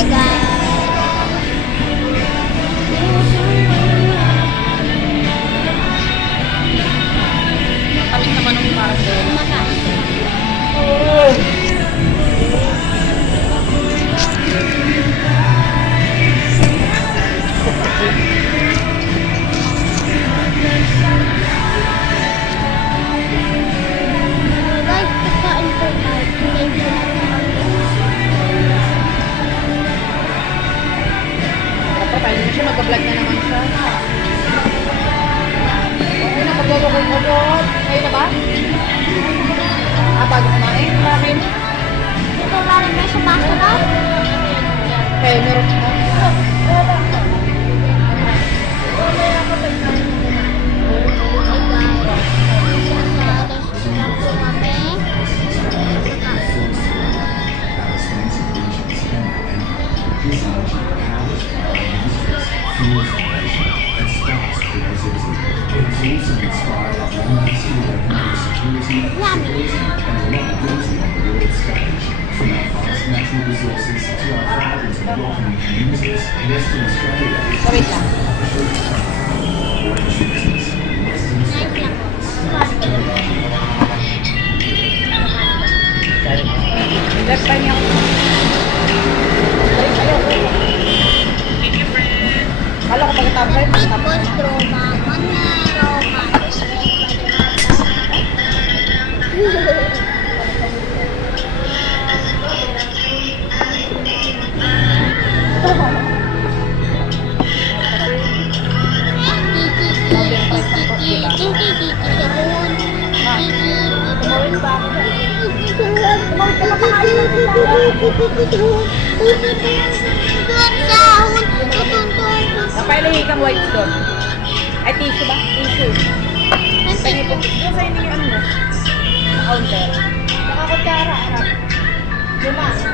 Bye guys. Kami naman ng parto. Guys, kakain po tayo. Thank you. Kapag mo siya, mag-vlog na naman siya. Okay na, pag-vlog. Kayo na ba? Bago kumain? Kumain? Ito maraming may sa baso na. Kayo, meron mo? Wait lang. Left pa niya ako. Kala ko pagkatapos ay pagkatapos. Napailangi kang wipes doon. Ay, tissue ba? Tissue. Kanya po. Doon sa hindi ano mo. Sa counter. Nakakutsara, harap. Luma.